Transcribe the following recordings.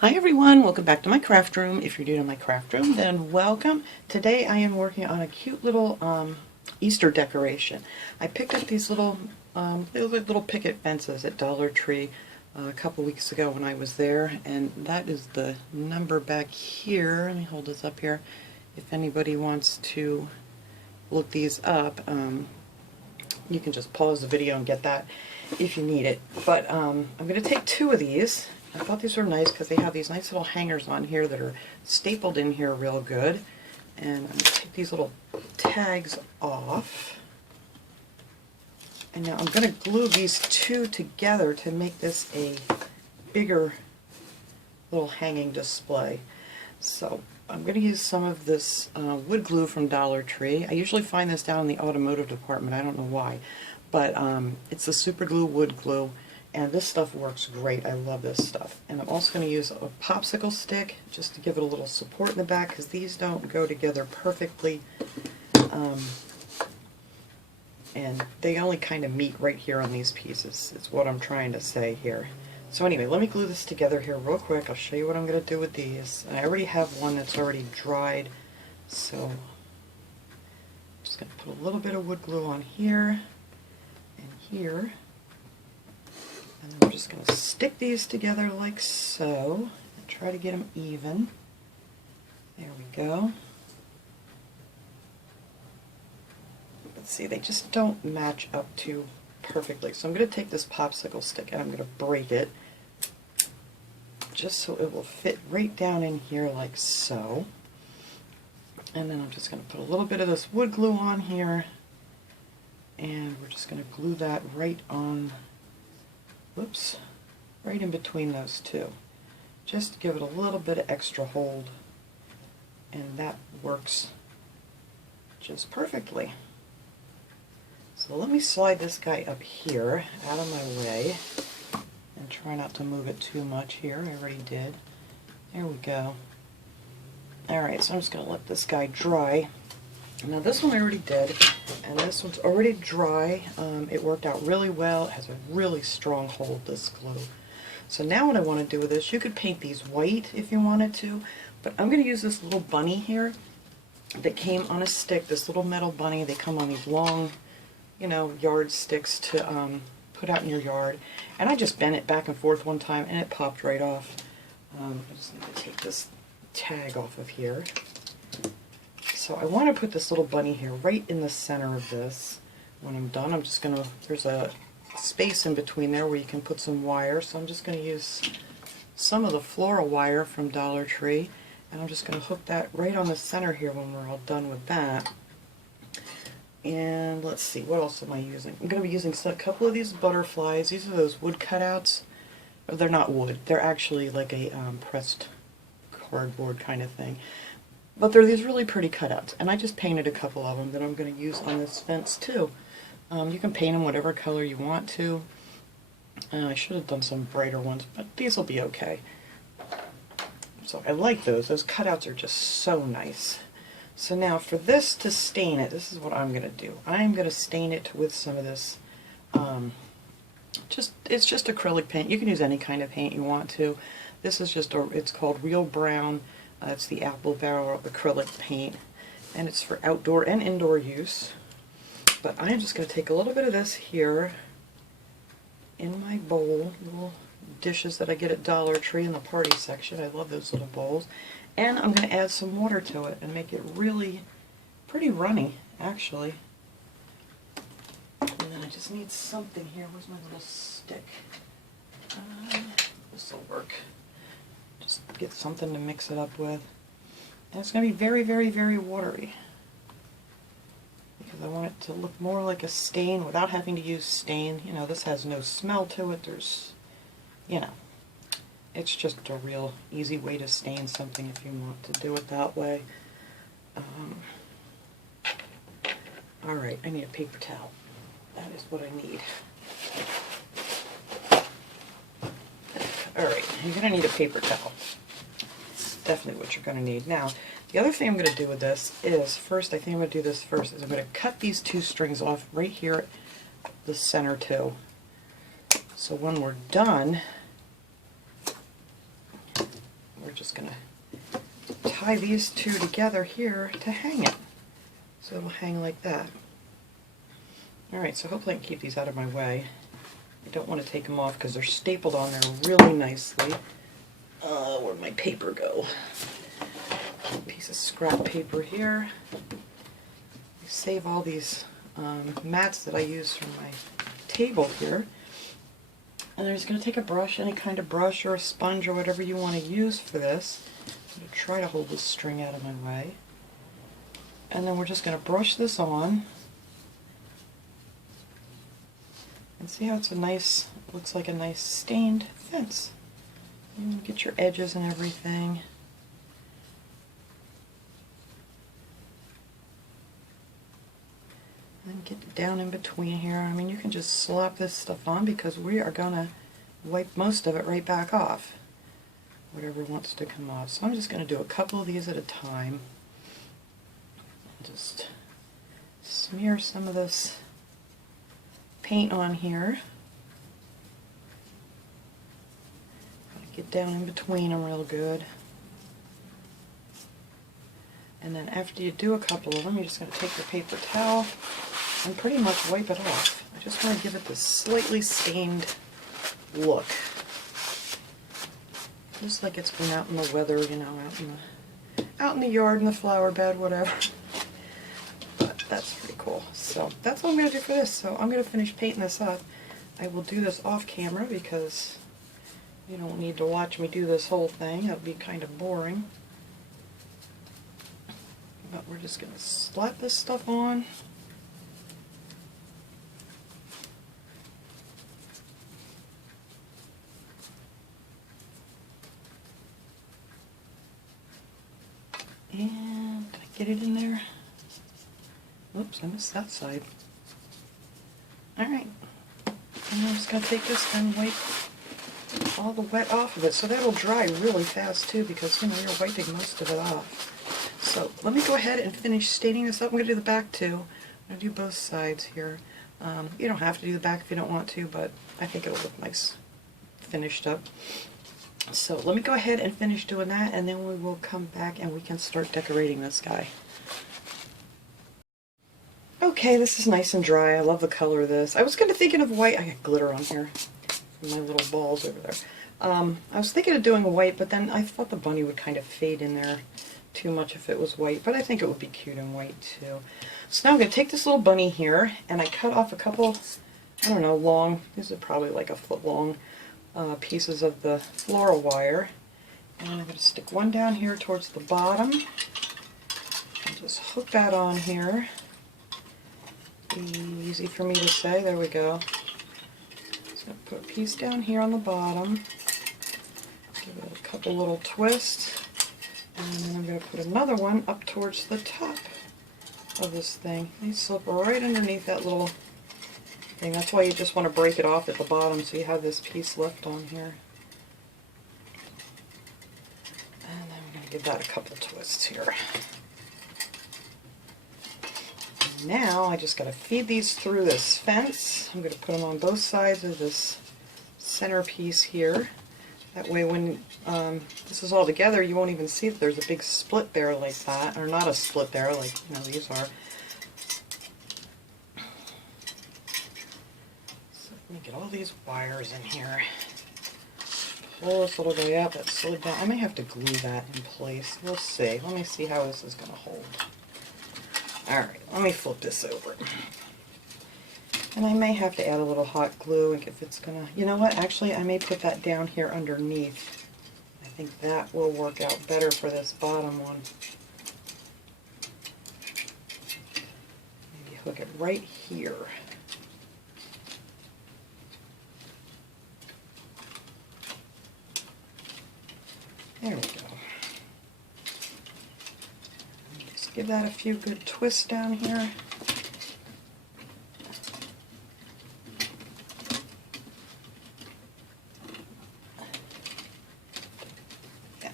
Hi everyone, welcome back to my craft room. If you're new to my craft room, then welcome. Today I am working on a cute little Easter decoration. I picked up these little they look like little picket fences at Dollar Tree a couple weeks ago when I was there, and that is the number back here. Let me hold this up here. If anybody wants to look these up, you can just pause the video and get that if you need it. But I'm going to take two of these. I thought these were nice because they have these nice little hangers on here that are stapled in here real good. And I'm going to take these little tags off. And now I'm going to glue these two together to make this a bigger little hanging display. So I'm going to use some of this wood glue from Dollar Tree. I usually find this down in the automotive department. I don't know why. But it's a super glue wood glue. And this stuff works great. I love this stuff. And I'm also going to use a popsicle stick just to give it a little support in the back because these don't go together perfectly. And they only kind of meet right here on these pieces. It's what I'm trying to say here. So anyway, let me glue this together here real quick. I'll show you what I'm going to do with these. And I already have one that's already dried. So I'm just going to put a little bit of wood glue on here and here. And then we're just going to stick these together like so, and try to get them even. There we go. Let's see, they just don't match up too perfectly. So I'm going to take this popsicle stick and I'm going to break it, just so it will fit right down in here like so. And then I'm just going to put a little bit of this wood glue on here, and we're just going to glue that right on. Whoops, right in between those two, just to give it a little bit of extra hold, and that works just perfectly. So let me slide this guy up here out of my way and try not to move it too much here. I already did. There we go. Alright, so I'm just going to let this guy dry. Now this one I already did, and this one's already dry. It worked out really well. It has a really strong hold, this glue. So now what I want to do with this, you could paint these white if you wanted to, but I'm going to use this little bunny here that came on a stick, this little metal bunny. They come on these long, yard sticks to put out in your yard. And I just bent it back and forth one time and it popped right off. I just need to take this tag off of here. So I want to put this little bunny here right in the center of this. When I'm done, I'm just going to, there's a space in between there where you can put some wire, so I'm just going to use some of the floral wire from Dollar Tree, and I'm just going to hook that right on the center here when we're all done with that. And let's see, what else am I using? I'm going to be using a couple of these butterflies. These are those wood cutouts. They're not wood, they're actually like a pressed cardboard kind of thing. But they're these really pretty cutouts, and I just painted a couple of them that I'm going to use on this fence too. You can paint them whatever color you want to. I should have done some brighter ones, but these will be okay. So I like those. Those cutouts are just so nice. So now for this to stain it, this is what I'm going to do. I'm going to stain it with some of this, it's just acrylic paint. You can use any kind of paint you want to. This is just, it's called Real Brown. It's the Apple Barrel acrylic paint, and it's for outdoor and indoor use. But I'm just going to take a little bit of this here in my bowl, little dishes that I get at Dollar Tree in the party section. I love those little bowls. And I'm going to add some water to it and make it really pretty runny, actually. And then I just need something here. Where's my little stick? This will work. Just get something to mix it up with. And it's going to be very, very, very watery, because I want it to look more like a stain without having to use stain. This has no smell to it. There's, it's just a real easy way to stain something if you want to do it that way. Alright, I need a paper towel. That is what I need. Alright, you're going to need a paper towel. It's definitely what you're going to need. Now, the other thing I'm going to do with this is, first, I think I'm going to do this first, is I'm going to cut these two strings off right here at the center too. So when we're done, just going to tie these two together here to hang it. So it'll hang like that. Alright, so hopefully I can keep these out of my way. I don't want to take them off because they're stapled on there really nicely. Where'd my paper go? A piece of scrap paper here. I save all these mats that I use from my table here. And I'm just going to take a brush, any kind of brush or a sponge or whatever you want to use for this. I'm going to try to hold this string out of my way. And then we're just going to brush this on. And see how it's a nice, looks like a nice stained fence. You get your edges and everything. And get down in between here. I mean, you can just slap this stuff on because we are going to wipe most of it right back off. Whatever wants to come off. So I'm just going to do a couple of these at a time. Just smear some of this paint on here. Get down in between them real good. And then after you do a couple of them, you're just going to take your paper towel and pretty much wipe it off. I just want to give it this slightly stained look. Just like it's been out in the weather, you know, out in the yard, in the flower bed, whatever. But that's pretty cool. So that's what I'm going to do for this. So I'm going to finish painting this up. I will do this off camera because you don't need to watch me do this whole thing. That would be kind of boring. But we're just going to slap this stuff on. And did I get it in there? Oops, I missed that side. Alright. And I'm just going to take this and wipe all the wet off of it. So that'll dry really fast too because, you know, you're wiping most of it off. So let me go ahead and finish staining this up. I'm going to do the back too. I'm going to do both sides here. You don't have to do the back if you don't want to, but I think it'll look nice finished up. So let me go ahead and finish doing that, and then we will come back and we can start decorating this guy. Okay, this is nice and dry. I love the color of this. I was kind of thinking of white. I got glitter on here from my little balls over there. I was thinking of doing white, but then I thought the bunny would kind of fade in there too much if it was white, but I think it would be cute in white too. So now I'm going to take this little bunny here, and I cut off a couple, I don't know, long, these are probably like a foot long, pieces of the floral wire. And I'm going to stick one down here towards the bottom, and just hook that on here. Easy for me to say, there we go. Just going to put a piece down here on the bottom, give it a couple little twists, and then I'm going to put another one up towards the top of this thing. They slip right underneath that little thing. That's why you just want to break it off at the bottom so you have this piece left on here. And then we're going to give that a couple twists here. And now I just got to feed these through this fence. I'm going to put them on both sides of this center piece here. That way when this is all together, you won't even see that there's a big split there like that, or not a split there like, you know, these are. So let me get all these wires in here. Pull this little guy up, that slid down. I may have to glue that in place. We'll see. Let me see how this is going to hold. Alright, let me flip this over. And I may have to add a little hot glue if it's going to, you know what, actually I may put that down here underneath. I think that will work out better for this bottom one. Maybe hook it right here. There we go. Just give that a few good twists down here.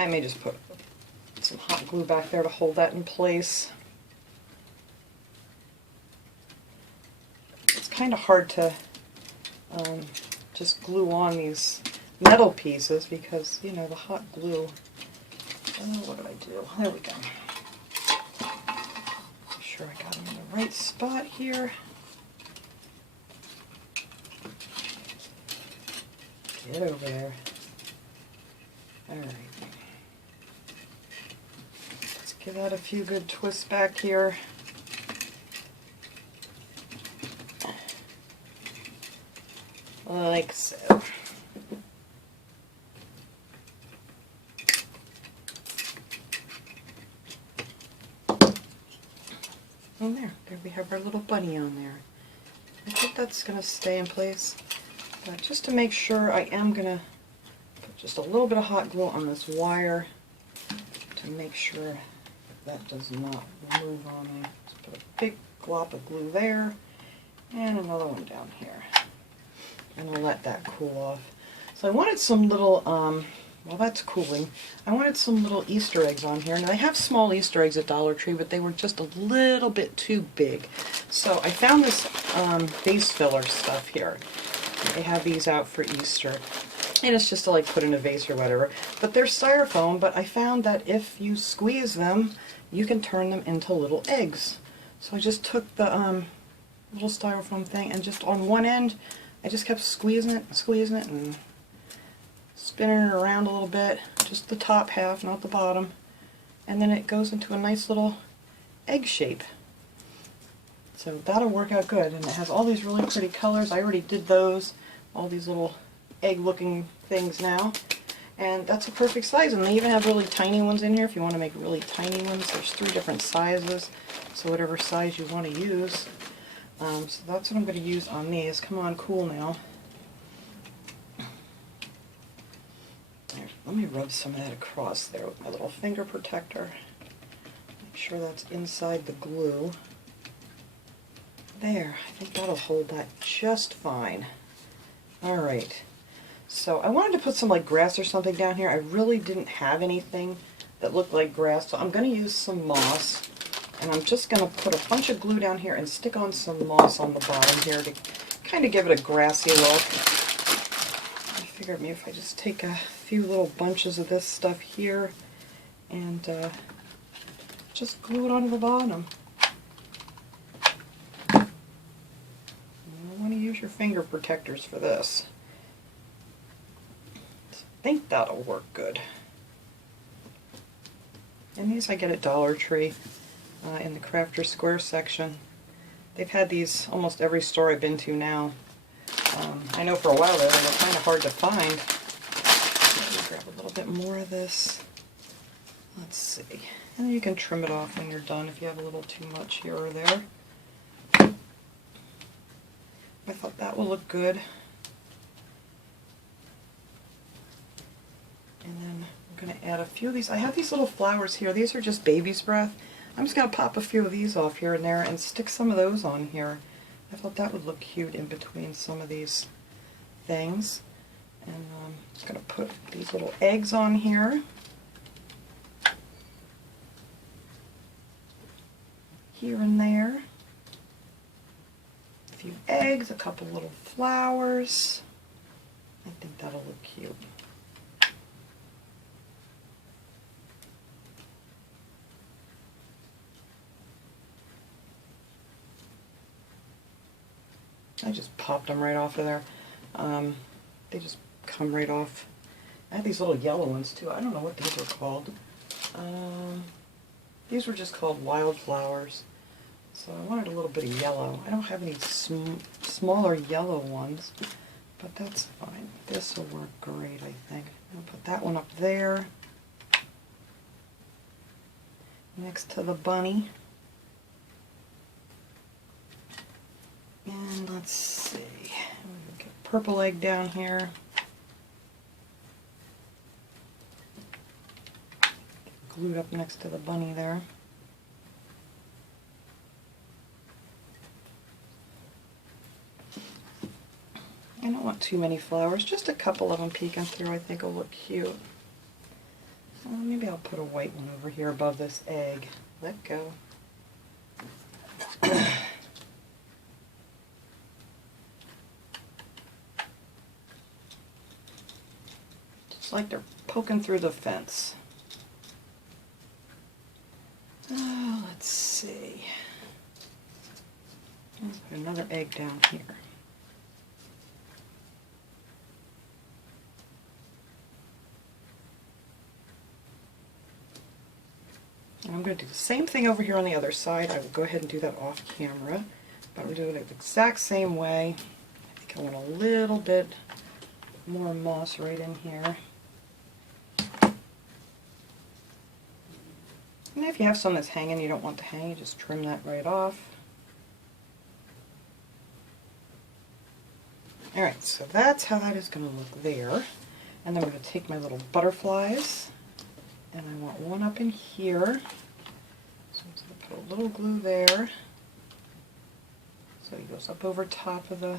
I may just put some hot glue back there to hold that in place. It's kind of hard to just glue on these metal pieces because, you know, the hot glue what did I do? There we go. Make sure I got them in the right spot here. Get over there. Alright. Let's give that a few good twists back here. Like so. And there we have our little bunny on there. I think that's going to stay in place. But just to make sure, I am going to put just a little bit of hot glue on this wire to make sure that does not move on me. Just put a big glop of glue there and another one down here. And I'll let that cool off. So I wanted some little, while that's cooling, I wanted some little Easter eggs on here. Now I have small Easter eggs at Dollar Tree, but they were just a little bit too big. So I found this vase filler stuff here. They have these out for Easter. And it's just to like put in a vase or whatever. But they're styrofoam, but I found that if you squeeze them, you can turn them into little eggs. So I just took the little styrofoam thing and just on one end, I just kept squeezing it and spinning it around a little bit, just the top half, not the bottom, and then it goes into a nice little egg shape. So that'll work out good, and it has all these really pretty colors. I already did those, all these little egg looking things now, and that's a perfect size. And they even have really tiny ones in here if you want to make really tiny ones. There's 3 different sizes, so whatever size you want to use. So that's what I'm going to use on these. Come on, cool now. There, let me rub some of that across there with my little finger protector. Make sure that's inside the glue. There, I think that'll hold that just fine. Alright, so I wanted to put some like grass or something down here. I really didn't have anything that looked like grass, so I'm going to use some moss. And I'm just going to put a bunch of glue down here and stick on some moss on the bottom here to kind of give it a grassy look. I figured maybe if I just take a few little bunches of this stuff here and just glue it onto the bottom. You want to use your finger protectors for this. I think that'll work good. And these I get at Dollar Tree. In the Crafter Square section. They've had these almost every store I've been to now. I know for a while there they were kind of hard to find. Let me grab a little bit more of this. Let's see. And you can trim it off when you're done if you have a little too much here or there. I thought that will look good. And then I'm going to add a few of these. I have these little flowers here. These are just baby's breath. I'm just going to pop a few of these off here and there and stick some of those on here. I thought that would look cute in between some of these things. And I'm just going to put these little eggs on here. Here and there. A few eggs, a couple little flowers. I think that'll look cute. I just popped them right off of there. They just come right off. I have these little yellow ones too. I don't know what these are called. These were just called wildflowers. So I wanted a little bit of yellow. I don't have any smaller yellow ones, but that's fine. This will work great, I think. I'll put that one up there next to the bunny. And let's see, get a purple egg down here. Glued up next to the bunny there. I don't want too many flowers, just a couple of them peeking through I think will look cute. Maybe I'll put a white one over here above this egg. Let go. Like they're poking through the fence. let's see. Let's put another egg down here. And I'm going to do the same thing over here on the other side. I will go ahead and do that off camera, but I'm doing it the exact same way. I think I want a little bit more moss right in here. And if you have some that's hanging, you don't want to hang, you just trim that right off. Alright, so that's how that is going to look there. And then I'm going to take my little butterflies, and I want one up in here. So I'm just going to put a little glue there. So he goes up over top of the,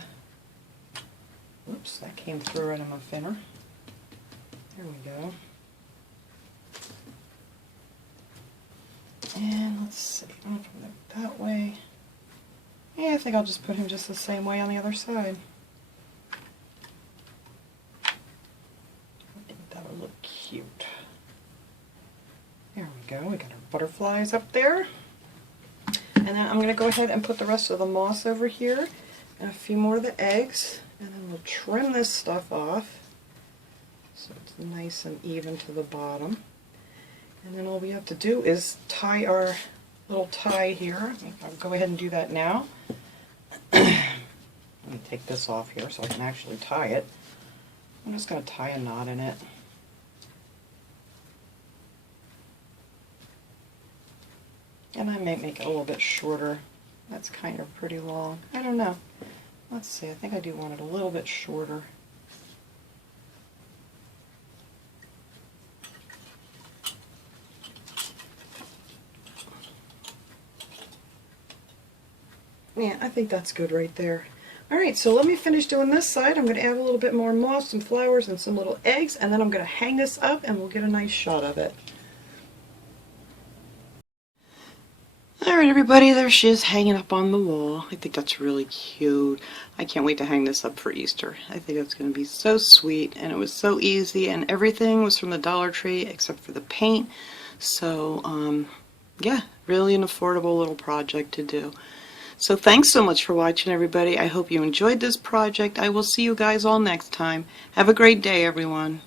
oops, that came through right on my finner. There we go. And let's see, I don't know if I'm going to put it that way. Yeah, I think I'll just put him just the same way on the other side. I think that'll look cute. There we go, we got our butterflies up there. And then I'm going to go ahead and put the rest of the moss over here and a few more of the eggs. And then we'll trim this stuff off so it's nice and even to the bottom. And then all we have to do is tie our little tie here. I'll go ahead and do that now. Let me take this off here so I can actually tie it. I'm just going to tie a knot in it. And I may make it a little bit shorter. That's kind of pretty long. I don't know. Let's see, I think I do want it a little bit shorter. Yeah, I think that's good right there. Alright, so let me finish doing this side. I'm going to add a little bit more moss, some flowers, and some little eggs, and then I'm going to hang this up and we'll get a nice shot of it. Alright everybody, there she is hanging up on the wall. I think that's really cute. I can't wait to hang this up for Easter. I think it's going to be so sweet, and it was so easy, and everything was from the Dollar Tree except for the paint. So, yeah, really an affordable little project to do. So thanks so much for watching everybody. I hope you enjoyed this project. I will see you guys all next time. Have a great day everyone.